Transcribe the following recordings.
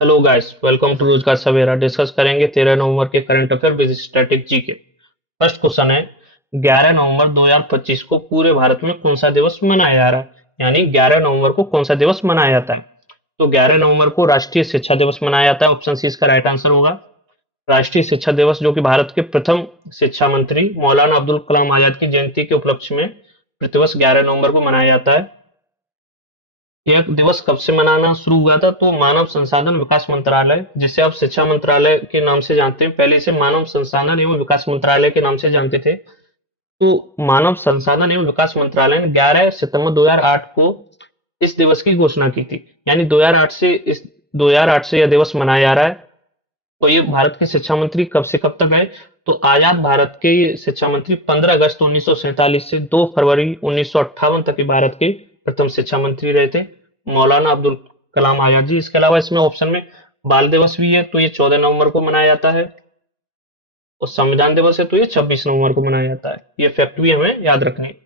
Hello guys, welcome to रोजगार सवेरा। Discuss करेंगे 13 नवंबर के current affair with static G K. First question है, 11 नवंबर 2025 को पूरे भारत में कौन सा दिवस मनाया जा रहा है? यानी 11 नवंबर को कौन सा दिवस मनाया जाता है? तो 11 नवंबर को राष्ट्रीय शिक्षा दिवस मनाया जाता है। ऑप्शन सी इसका राइट आंसर होगा। राष्ट्रीय शिक्षा दिवस जो कि भारत के प्रथम शिक्षा मंत्री मौलाना अब्दुल कलाम आजाद की जयंती के उपलक्ष्य में प्रतिवर्ष 11 नवंबर को मनाया जाता है। यह दिवस कब से मनाना शुरू हुआ था? तो मानव संसाधन विकास मंत्रालय, जिसे आप शिक्षा मंत्रालय के नाम से जानते हैं, पहले इसे मानव संसाधन एवं विकास मंत्रालय के नाम से जानते थे। तो मानव संसाधन एवं विकास मंत्रालय ने 11 सितंबर 2008 को इस दिवस की घोषणा की थी। यानी 2008 से यह दिवस मनाया जा रहा है। तो ये भारत के शिक्षा मंत्री कब से कब तक है? तो आजाद भारत के ये शिक्षा मंत्री 15 अगस्त 1947 से 2 फरवरी 1958 तक के भारत के प्रथम शिक्षा मंत्री रहे थे, मौलाना अब्दुल कलाम आजाद जी। इसके अलावा इसमें ऑप्शन में बाल दिवस भी है, तो ये 14 नवंबर को मनाया जाता है। और संविधान दिवस है तो ये 26 नवंबर को मनाया जाता है। ये फैक्ट भी हमें याद रखनी है।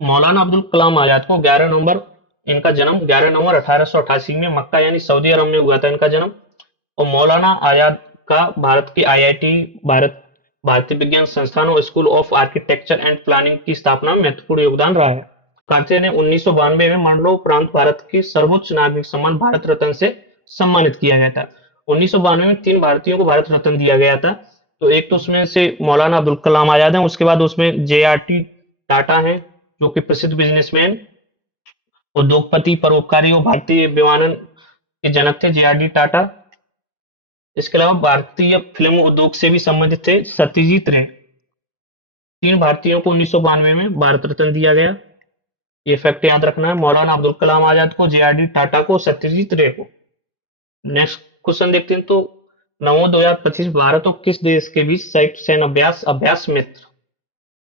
मौलाना अब्दुल कलाम आजाद को 11 नवंबर, इनका जन्म 11 नवंबर 1888 में मक्का यानी सऊदी अरब में हुआ था इनका जन्म। और मौलाना आजाद का भारत के आईआईटी, भारत भारतीय विज्ञान संस्थान और school of architecture and planning की स्थापना में महत्वपूर्ण योगदान रहा है। कार्तिक ने 1992 में मरणोपरांत भारत के सर्वोच्च नागरिक सम्मान भारत रत्न से सम्मानित किया गया था। 1992 में 3 भारतीयों को भारत रत्न दिया गया था। तो एक तो उसमें से मौलाना अब्दुल कलाम आजाद है, उसके बाद उसमें JRT टाटा है, जो कि प्रसिद्ध बिजनेसमैन, उद्योगपति, परोपकारी और भारतीय विमानन के जनक थे JRD टाटा। इसके अलावा भारतीय फिल्म उद्योग से भी संबंधित थे सत्यजीत रे। 3 भारतीयों को 1992 में भारत रत्न दिया गया। ये फैक्ट याद रखना है, मौलाना अब्दुल कलाम आजाद को, JRD टाटा को, सत्यजीत रे को। नेक्स्ट क्वेश्चन देखते हैं। तो नवों 2025 भारत और किस देश के बीच संयुक्त सैन्य अभ्यास अभ्यास मित्र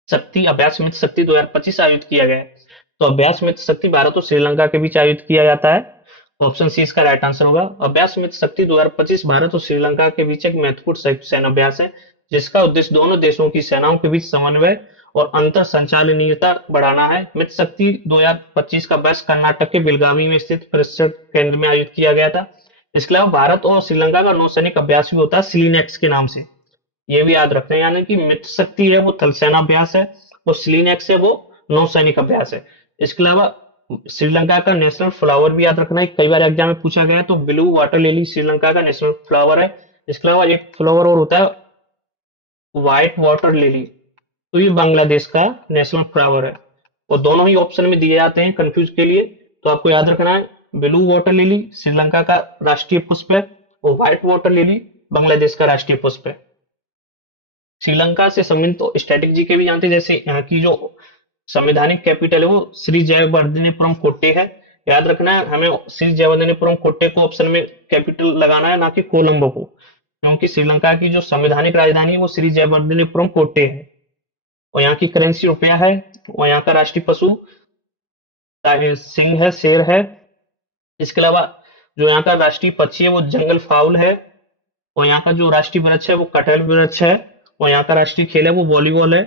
शक्ति 2025 आयोजित किया गया है? तो अभ्यास मित्र शक्ति भारत और श्रीलंका के बीच आयोजित किया जाता है। ऑप्शन सी इसका राइट आंसर होगा। अभ्यास मित्र शक्ति 2025 भारत और श्रीलंका के बीच एक महत्वपूर्ण संयुक्त सैन्य अभ्यास है, जिसका उद्देश्य दोनों देशों की सेनाओं के बीच समन्वय और अंतर संचालनीयता बढ़ाना है। मित्र शक्ति 2025 का अभ्यास कर्नाटक के बेलगावी में स्थित प्रशिक्षण केंद्र में आयोजित किया गया था। इसके अलावा भारत और श्रीलंका का नौसैनिक अभ्यास भी होता है सिलीनेक्स के नाम से। ये भी याद रखते हैं, यानी कि मित्र शक्ति है वो थल सेना अभ्यास है और सिलीनेक्स है वो नौसैनिक अभ्यास है। इसके अलावा श्रीलंका का नेशनल फ्लावर भी याद रखना है, कई बार एग्जाम में पूछा गया है। तो ब्लू वाटर लिली श्रीलंका का नेशनल फ्लावर है। इसके अलावा एक फ्लावर और होता है व्हाइट वाटर लिली, तो ये बांग्लादेश का नेशनल फ्लावर है। और दोनों ही ऑप्शन में दिए जाते हैं कंफ्यूज के लिए। तो आपको याद रखना है, ब्लू वाटर लिली श्रीलंका का राष्ट्रीय पुष्प है और व्हाइट वाटर लिली बांग्लादेश का राष्ट्रीय पुष्प है। श्रीलंका से संबंधित तो स्टैटिक जी के भी जानते हैं, जैसे यहाँ की जो संवैधानिक कैपिटल है वो श्री जयवर्धनेपुरम कोट्टे है। याद रखना है हमें, श्री जयवर्धनेपुरम कोट्टे को ऑप्शन में कैपिटल लगाना है, ना कि कोलंबो को, क्योंकि श्रीलंका की जो संवैधानिक राजधानी है वो श्री जयवर्धनेपुरम कोट्टे है। और यहाँ की करेंसी रुपया है। और यहाँ का राष्ट्रीय पशु सिंह है, शेर है। इसके अलावा जो यहाँ का राष्ट्रीय पक्षी है वो जंगल फाउल है। और यहाँ का जो राष्ट्रीय वृक्ष है वो कटहल वृक्ष है। और यहाँ का राष्ट्रीय खेल है वो वॉलीबॉल है।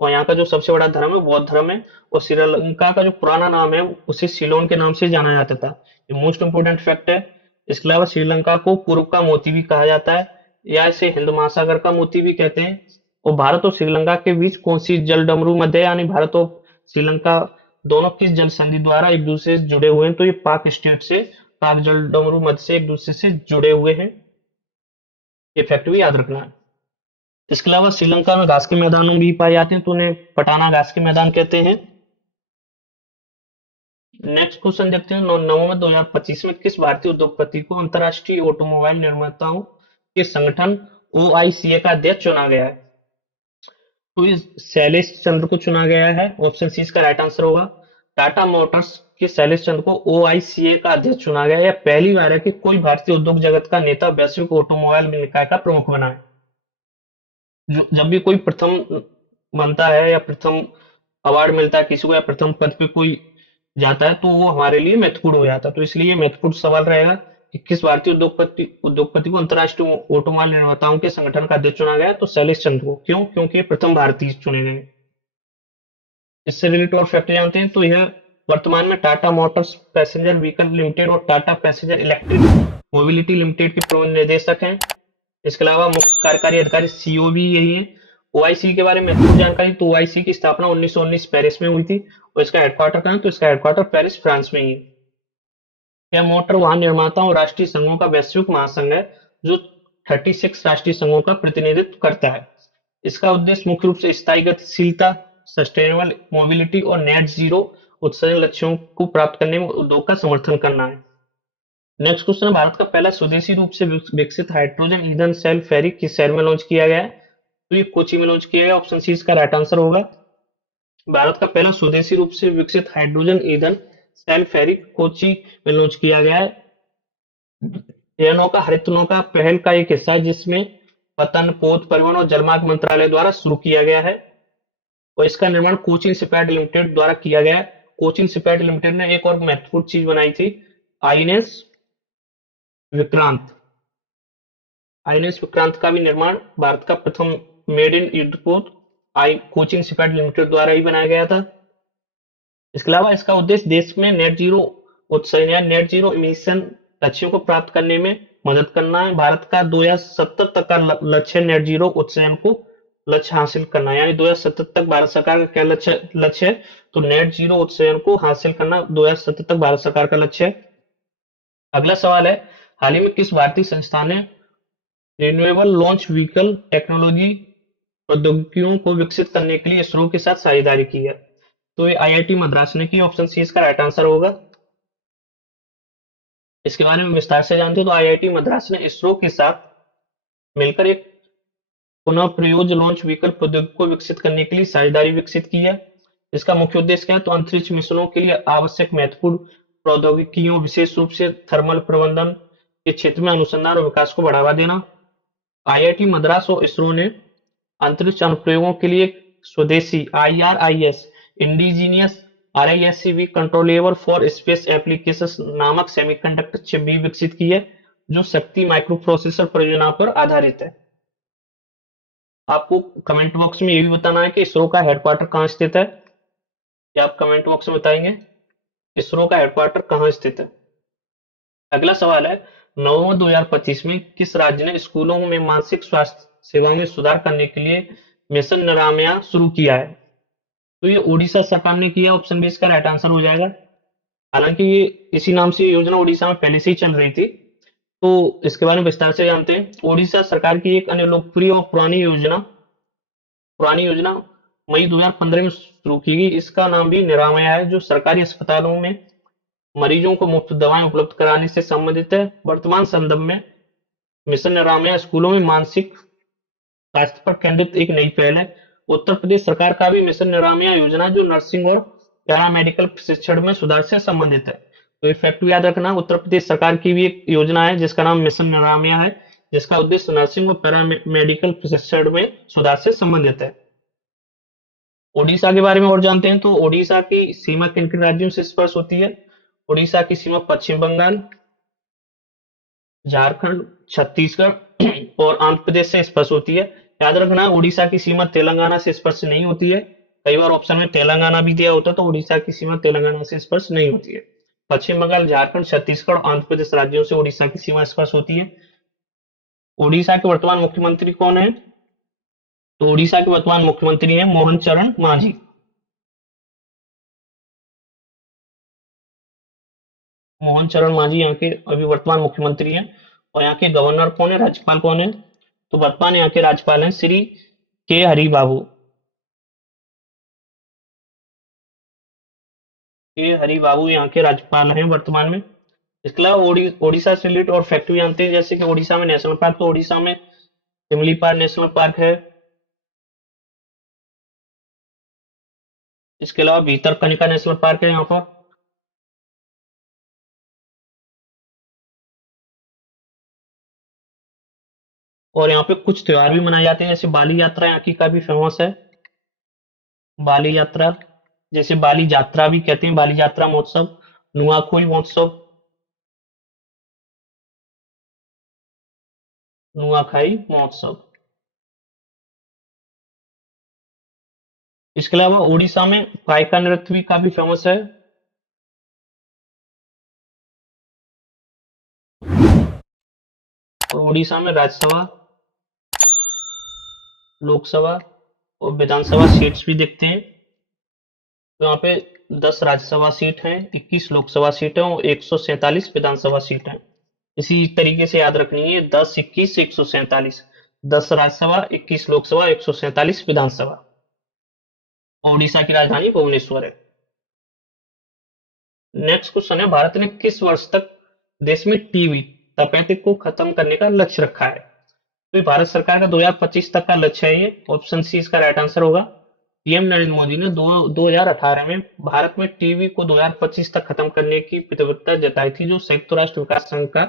और यहाँ का जो सबसे बड़ा धर्म है बौद्ध धर्म है। और श्रीलंका का जो पुराना नाम है उसे सिलोन के नाम से जाना जाता था। ये मोस्ट इंपोर्टेंट फैक्ट है। इसके अलावा श्रीलंका को पूर्व का मोती भी कहा जाता है, या इसे हिंद महासागर का मोती भी कहते हैं। और भारत और श्रीलंका के बीच कौन सी जल डमरू मध्य है, यानी भारत और श्रीलंका दोनों किस जल संधि द्वारा एक दूसरे से जुड़े हुए हैं? तो ये पाक स्टेट से, पाक जल डमरू मध्य से एक दूसरे से जुड़े हुए हैं। ये फैक्ट भी याद रखना है। इसके अलावा श्रीलंका में घास के मैदान भी पाए जाते हैं, तो उन्हें पटाना घास के मैदान कहते हैं। नेक्स्ट क्वेश्चन देखते हैं। नवंबर 2025 में किस भारतीय उद्योगपति को अंतरराष्ट्रीय ऑटोमोबाइल निर्माताओं के संगठन OICA का अध्यक्ष चुना गया है? तो इस शैलेश चंद्र को चुना गया है। ऑप्शन सी इसका राइट आंसर होगा। टाटा मोटर्स के शैलेश चंद्र को OICA का अध्यक्ष चुना गया है। यह पहली बार है कि कोई भारतीय उद्योग जगत का नेता वैश्विक ऑटोमोबाइल निकाय का प्रमुख बना है। जब भी कोई प्रथम बनता है या प्रथम अवार्ड मिलता है किसी को, या प्रथम पद पे कोई जाता है, तो वो हमारे लिए महत्वपूर्ण हो जाता है। तो इसलिए महत्वपूर्ण सवाल रहेगा कि किस भारतीय उद्योगपति को अंतरराष्ट्रीय ऑटोमोबाइल निर्माताओं के संगठन का अध्यक्ष चुना गया? तो शैलेश चंद्र को। क्यों? क्योंकि ये प्रथम भारतीय चुने गए। इससे रिलेटेड और फैक्ट जानते हैं। तो यह वर्तमान में Tata Motors passenger vehicle limited और Tata passenger electric mobility limited के प्रबंध निदेशक हैं। इसके अलावा मुख्य कार्यकारी अधिकारी सीईओ भी यही है। ओआईसी के बारे में महत्वपूर्ण जानकारी, तो ओआईसी की स्थापना 1919 पेरिस में हुई थी और इसका हेडक्वार्टर कहाँ है, तो इसका हेडक्वार्टर पेरिस फ्रांस में ही है। यह मोटर वाहन निर्माताओं और राष्ट्रीय संघों का वैश्विक महासंघ है जो 36 राष्ट्रीय संघों का प्रतिनिधित्व करता है। इसका उद्देश्य मुख्य रूप से स्थायी गतिशीलता, सस्टेनेबल मोबिलिटी और नेट जीरो उत्सर्जन लक्ष्यों को प्राप्त करने में उद्योग का समर्थन करना है। नेक्स्ट क्वेश्चन है, भारत का पहला स्वदेशी रूप से विकसित हाइड्रोजन ईंधन सेल फेरी किस शहर में लॉन्च किया गया है, तो ये कोची में लॉन्च किया गया। ऑप्शन सी इसका राइट आंसर होगा। भारत का पहला स्वदेशी रूप से विकसित हाइड्रोजन ईंधन सेल फेरी कोची में लॉन्च किया गया है। यह नौका हरित नौका पहल का एक हिस्सा है जिसमें पतन, पोत, परिवहन और जलमार्ग मंत्रालय द्वारा शुरू किया गया है और इसका निर्माण कोचिन शिपयार्ड लिमिटेड द्वारा किया गया है। कोचिन शिपयार्ड लिमिटेड ने एक और महत्वपूर्ण चीज बनाई थी, आईएनएस विक्रांत। आईएनएस विक्रांत का भी निर्माण भारत का प्रथम मेड इन युद्धपोत कोचिन शिपयार्ड लिमिटेड द्वारा ही बनाया गया था। इसके अलावा इसका उद्देश्य देश में नेट जीरो उत्सर्जन या नेट जीरो इमिशन लक्ष्यों को प्राप्त करने में मदद करना है। भारत का 2070 तक का लक्ष्य नेट जीरो उत्सर्जन को लक्ष्य हासिल करना है, यानी 2070 तक भारत सरकार का क्या लक्ष्य है, तो नेट जीरो उत्सर्जन को हासिल करना 2070 तक भारत सरकार का लक्ष्य है। अगला सवाल है, हाल ही में किस भारतीय संस्थान ने रिन्यूएबल लॉन्च व्हीकल टेक्नोलॉजी प्रौद्योगिकियों को विकसित करने के लिए इसरो के साथ साझेदारी की है, तो ये आईआईटी मद्रास ने की। ऑप्शन सी इसका राइट आंसर होगा। इसके बारे में विस्तार से जानते हैं, तो आईआईटी मद्रास ने इसरो के साथ मिलकर एक पुनः प्रयोज्य लॉन्च व्हीकल प्रौद्योगिकी को विकसित करने के लिए साझेदारी विकसित की है। इसका मुख्य उद्देश्य क्या है, तो अंतरिक्ष मिशनों के लिए आवश्यक महत्वपूर्ण प्रौद्योगिकियों, विशेष रूप से थर्मल प्रबंधन के क्षेत्र में अनुसंधान और विकास को बढ़ावा देना। आईआईटी मद्रास और इसरो ने अंतरिक्ष अनुप्रयोगों के लिए स्वदेशी IRIS indigenous RISC controllable for space applications नामक सेमीकंडक्टर चिप भी विकसित की है जो शक्ति माइक्रो प्रोसेसर परियोजना पर आधारित है। आपको कमेंट बॉक्स में ये भी बताना है कि इसरो का हेडक्वार्टर कहाँ स्थित है, या आप कमेंट बॉक्स में बताएंगे इसरो का हेडक्वार्टर कहाँ स्थित है। अगला सवाल है, नवंबर 2025 में किस राज्य ने स्कूलों में मानसिक स्वास्थ्य सेवाओं में सुधार करने के लिए मिशन निरामया शुरू किया है, तो ये उड़ीसा सरकार ने किया। ऑप्शन बी इसका राइट आंसर हो जाएगा। हालांकि ये इसी नाम से योजना उड़ीसा में पहले से ही चल रही थी, तो इसके बारे में विस्तार से जानते हैं। उड़ीसा सरकार की एक अन्य लोकप्रिय और पुरानी योजना मई 2015 में शुरू की गई। इसका नाम भी निरामया है, जो सरकारी अस्पतालों में मरीजों को मुफ्त दवाएं उपलब्ध कराने से संबंधित है। वर्तमान संदर्भ में मिशन निरामया स्कूलों में मानसिक स्वास्थ्य पर केंद्रित एक नई पहल है। उत्तर प्रदेश सरकार का भी मिशन निरामया योजना जो नर्सिंग और पैरामेडिकल प्रशिक्षण में सुधार से संबंधित है। तो ये फैक्ट याद रखना, उत्तर प्रदेश सरकार की भी एक योजना है जिसका नाम मिशन निरामया है, जिसका उद्देश्य नर्सिंग और पैरामेडिकल प्रशिक्षण में सुधार से संबंधित है। ओडिशा के बारे में और जानते हैं, तो ओडिशा की सीमा किन किन राज्यों से स्पर्श होती है। ओडिशा की सीमा पश्चिम बंगाल, झारखंड, छत्तीसगढ़ और आंध्र प्रदेश से स्पर्श होती है। याद रखना, उड़ीसा की सीमा तेलंगाना से स्पर्श नहीं होती है। कई बार ऑप्शन में तेलंगाना भी दिया होता है, तो उड़ीसा की सीमा तेलंगाना से स्पर्श नहीं होती है। पश्चिम बंगाल, झारखंड, छत्तीसगढ़ और आंध्र प्रदेश राज्यों से उड़ीसा की सीमा स्पर्श होती है। उड़ीसा के वर्तमान मुख्यमंत्री कौन है, तो उड़ीसा के वर्तमान मुख्यमंत्री हैं मोहन चरण मांझी। मोहन चरण मांझी यहाँ के अभी वर्तमान मुख्यमंत्री हैं। और यहाँ के गवर्नर कौन है, राज्यपाल कौन है, तो वर्तमान यहाँ के राज्यपाल हैं श्री के हरि बाबू। के हरि बाबू यहाँ के राज्यपाल हैं वर्तमान में। इसके अलावा ओडिशा से रिलेटेड और फैक्ट भी जानते हैं, जैसे कि ओडिशा में नेशनल पार्क, तो ओडिशा में सिमलीपाल नेशनल पार्क है। इसके अलावा भीतरकनिका नेशनल पार्क है यहाँ पर। और यहाँ पे कुछ त्योहार भी मनाए जाते हैं, जैसे बाली यात्रा यहाँ की काफी फेमस है। बाली यात्रा, जैसे बाली यात्रा भी कहते हैं, बाली यात्रा महोत्सव, नुआखोई महोत्सव, नुआखाई महोत्सव। इसके अलावा उड़ीसा में पाइका नृत्य भी काफी फेमस है। और उड़ीसा में राज्यसभा, लोकसभा और विधानसभा सीट्स भी देखते हैं। तो यहाँ पे 10 राज्यसभा सीट हैं, 21 लोकसभा सीट हैं और 147 विधानसभा सीट हैं। इसी तरीके से याद रखनी है, 10, 21, 147, 10 राज्यसभा, 21 लोकसभा, 147 विधानसभा। और उड़ीसा की राजधानी भुवनेश्वर है। नेक्स्ट क्वेश्चन है, भारत ने किस वर्ष तक देश में टीबी तपेदिक को खत्म करने का लक्ष्य रखा है? तो ये भारत सरकार का 2025 तक का लक्ष्य है। ये ऑप्शन सी इसका राइट आंसर होगा। पीएम नरेंद्र मोदी ने 2018 में भारत में टीबी को 2025 तक खत्म करने की प्रतिबद्धता जताई थी, जो संयुक्त राष्ट्र विकास संघ का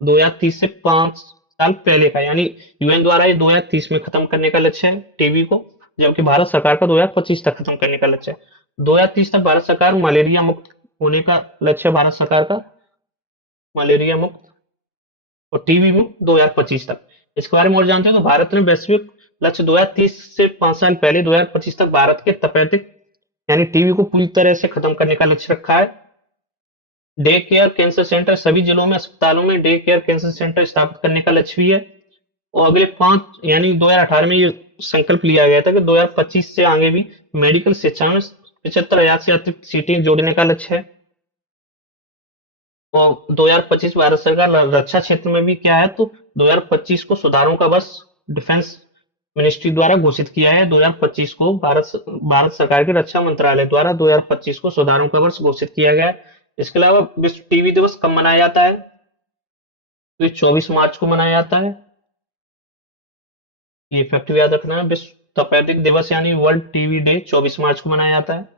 2030 से 5 साल पहले का, यानी यूएन द्वारा ये 2030 में खत्म करने का लक्ष्य है टीबी को, जबकि भारत सरकार का 2025 तक खत्म करने का लक्ष्य है। 2030 तक भारत सरकार मलेरिया मुक्त होने का लक्ष्य है, भारत सरकार का मलेरिया मुक्त और टीबी मुक्त 2025 तक। इसके बारे में और जानते हैं तो भारत ने वैश्विक लक्ष्य 2030 से 5 साल पहले 2025 तक भारत के तपेदिक यानी टीबी को पूरी तरह से खत्म करने का लक्ष्य रखा है। डे केयर कैंसर सेंटर सभी जिलों में, अस्पतालों में डे केयर कैंसर सेंटर स्थापित करने का लक्ष्य भी है। और अगले 5 यानी 2018 में ये संकल्प लिया गया था कि 2025 से आगे भी मेडिकल शिक्षा में 75,000 से अतिरिक्त सीटें जोड़ने का लक्ष्य है। और 2025 भारत सरकार रक्षा क्षेत्र में भी क्या है, तो 2025 को सुधारों का वर्ष डिफेंस मिनिस्ट्री द्वारा घोषित किया है। 2025 को भारत सरकार के रक्षा मंत्रालय द्वारा 2025 को सुधारों का वर्ष घोषित किया गया है। इसके अलावा विश्व टीबी दिवस कब मनाया जाता है? तो ये 24 मार्च को मनाया जाता है। ये फैक्ट याद रखना है, विश्व तपेदिक दिवस यानी वर्ल्ड टीबी डे 24 मार्च को मनाया जाता है।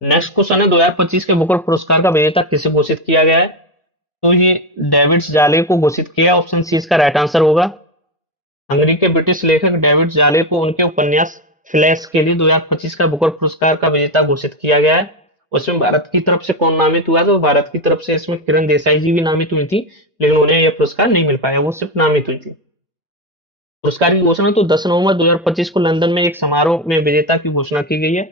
नेक्स्ट क्वेश्चन है, 2025 के बुकर पुरस्कार का विजेता किसे घोषित किया गया है? तो ये डेविड जाले को घोषित किया। ऑप्शन सी इसका राइट आंसर होगा। हंगरी के ब्रिटिश लेखक डेविड जाले को उनके उपन्यास फ्लैश के लिए 2025 का बुकर पुरस्कार का विजेता घोषित किया गया है। उसमें भारत की तरफ से कौन नामित हुआ? तो भारत की तरफ से इसमें किरण देसाई जी भी नामित हुई थी, लेकिन उन्हें यह पुरस्कार नहीं मिल पाया, वो सिर्फ नामित हुई थी। पुरस्कार की घोषणा तो 10 नवंबर 2025 को लंदन में एक समारोह में विजेता की घोषणा की गई है।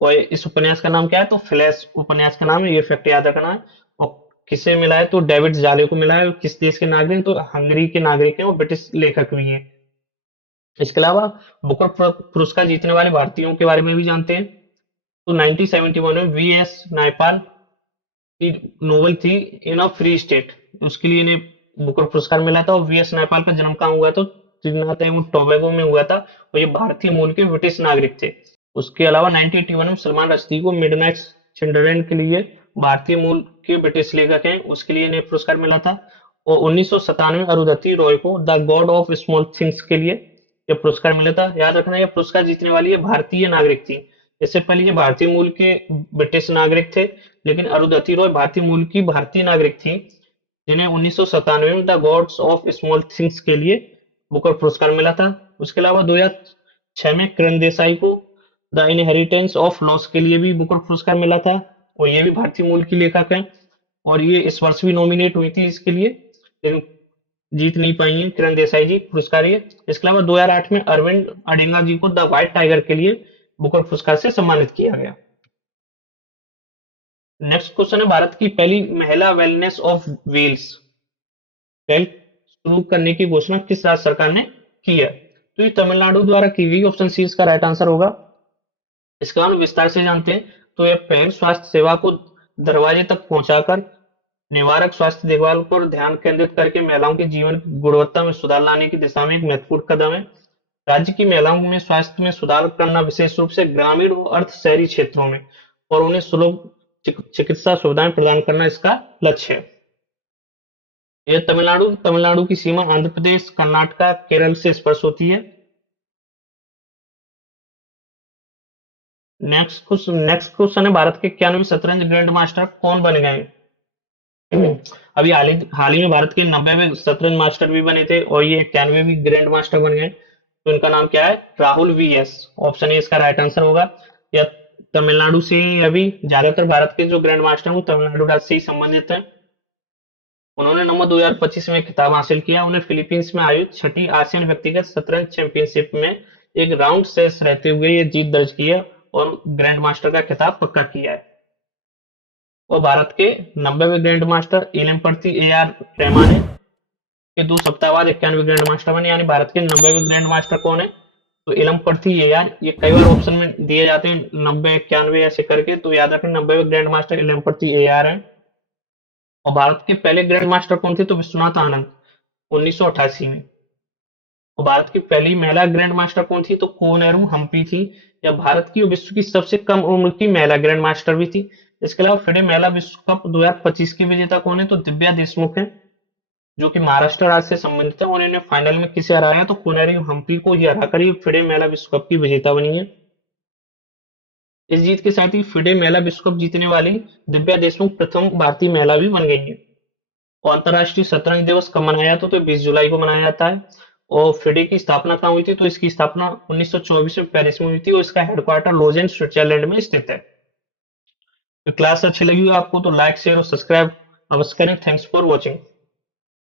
और इस उपन्यास का नाम क्या है? तो फ्लैश उपन्यास का नाम है, ये फैक्ट याद रखना है। और किसे मिला है? तो डेविड जाले को मिला है। किस देश के नागरिक? तो हंगरी के नागरिक हैं और ब्रिटिश लेखक भी हैं। इसके अलावा बुकर पुरस्कार जीतने वाले भारतीयों के बारे में भी जानते हैं। तो 1971 में वी एस नायपाल की नोवेल थी इन अ फ्री स्टेट, उसके लिए इन्हें बुकर पुरस्कार मिला था। और वी एस नायपाल का जन्म कहाँ हुआ? तो त्रिनाथ एवं टोबैगो में हुआ था और ये भारतीय मूल के ब्रिटिश नागरिक थे। उसके अलावा 1981 में सलमान रश्दी को मिडनाइट चिल्ड्रन के लिए, भारतीय मूल के ब्रिटिश लेखक हैं, उसके लिए इन्हें पुरस्कार मिला था। और 1997 में अरुंधति रॉय को the God of small things के लिए यह पुरस्कार मिला था। याद रखना, यह पुरस्कार जीतने वाली ये भारतीय नागरिक थी। इससे पहले ये भारतीय मूल के ब्रिटिश नागरिक थे, लेकिन अरुंधति रॉय भारतीय मूल की भारतीय नागरिक थी, जिन्हें 1997 में the gods of small things के लिए बुकर पुरस्कार मिला था। उसके अलावा 2006 में किरण देसाई को द इनहेरिटेंस ऑफ लॉस के लिए भी बुकर पुरस्कार मिला था, और ये भी भारतीय मूल की लेखक हैं, और ये इस वर्ष भी नॉमिनेट हुई थी इसके लिए, लेकिन जीत नहीं पाई हैं किरण देसाई जी पुरस्कार ये। इसके अलावा 2008 में अरविंद अडिगा जी को द व्हाइट टाइगर के लिए बुकर पुरस्कार से सम्मानित किया गया। नेक्स्ट क्वेश्चन है, भारत की पहली महिला वेलनेस ऑफ व्हील्स हेल्थ शुरू करने की घोषणा किस राज्य सरकार ने की है? तो ये तमिलनाडु द्वारा की गई। ऑप्शन सी इसका राइट आंसर होगा। इसका हम विस्तार से जानते हैं। तो यह पहल स्वास्थ्य सेवा को दरवाजे तक पहुंचाकर निवारक स्वास्थ्य देखभाल पर ध्यान केंद्रित करके महिलाओं के जीवन की गुणवत्ता में सुधार लाने की दिशा में एक महत्वपूर्ण कदम है। राज्य की महिलाओं में स्वास्थ्य में सुधार करना, विशेष रूप से ग्रामीण और अर्ध शहरी क्षेत्रों में, और उन्हें सुलभ चिकित्सा सुविधाएं प्रदान करना इसका लक्ष्य है। यह तमिलनाडु की सीमा आंध्र प्रदेश, कर्नाटक, केरल से स्पर्श होती है। नेक्स्ट क्वेश्चन है, भारत के 91 शतरंज ग्रैंड मास्टर कौन बन गए? अभी हाल ही में भारत के 90वें शतरंज मास्टर भी बने थे, और ये 91वें भी ग्रैंड मास्टर बन गए। तो इनका नाम क्या है? Rahul V S. Option A इसका राइट आंसर होगा। या तमिलनाडु से, अभी ज्यादातर भारत के जो ग्रैंड मास्टर हैं वो तमिलनाडु राज्य से ही संबंधित हैं। उन्होंने नवंबर 2025 में खिताब हासिल किया। उन्हें फिलीपींस में आयोजित छठी आसियान व्यक्तिगत शतरंज चैंपियनशिप में एक राउंड शेष रहते हुए ये जीत दर्ज की है और ग्रैंड मास्टर का खिताब पक्का किया है। और भारत के 90वें grandmaster Ilamparthi A R Rahman है। के 2 सप्ताह बाद 91 ग्रैंड मास्टर बने, यानी भारत के 90वें ग्रैंड मास्टर कौन है? तो इलमपर्ती है यार। ये कई बार ऑप्शन में दिए जाते हैं 90, 91 ऐसे करके, तो याद रखें 90वें ग्रैंड मास्टर इलमपर्ती AR है। और भारत के पहले ग्रैंड मास्टर कौन थे? तो विश्वनाथ आनंद 1988 में। और भारत की पहली महिला ग्रैंड मास्टर कौन थी? तो कोनेरू हम्पी थी। यह भारत की और विश्व की सबसे कम उम्र की महिला ग्रैंड मास्टर भी थी। इसके अलावा फिडे महिला विश्व कप 2025 की विजेता कौन है? तो दिव्या देशमुख है, जो कि महाराष्ट्र राज्य से संबंधित है। उन्होंने फाइनल में किसे हराया? तो कोनेरू हम्पी को ही हराकर ही फिडे महिला विश्व कप की विजेता बनी है। इस जीत के साथ ही फिडे महिला विश्व कप जीतने वाली दिव्या देशमुख प्रथम भारतीय महिला भी बन गई है। और अंतर्राष्ट्रीय शतरंज दिवस कब मनाया जाता है? तो 20 जुलाई को मनाया जाता है। और फिडे की स्थापना कहाँ हुई थी? तो इसकी स्थापना 1924 में पेरिस में हुई थी, और इसका हेडक्वार्टर लोजेन स्विट्जरलैंड में स्थित है। तो क्लास अच्छी लगी हो आपको तो लाइक शेयर और सब्सक्राइब अवश्य करें। Thanks for watching.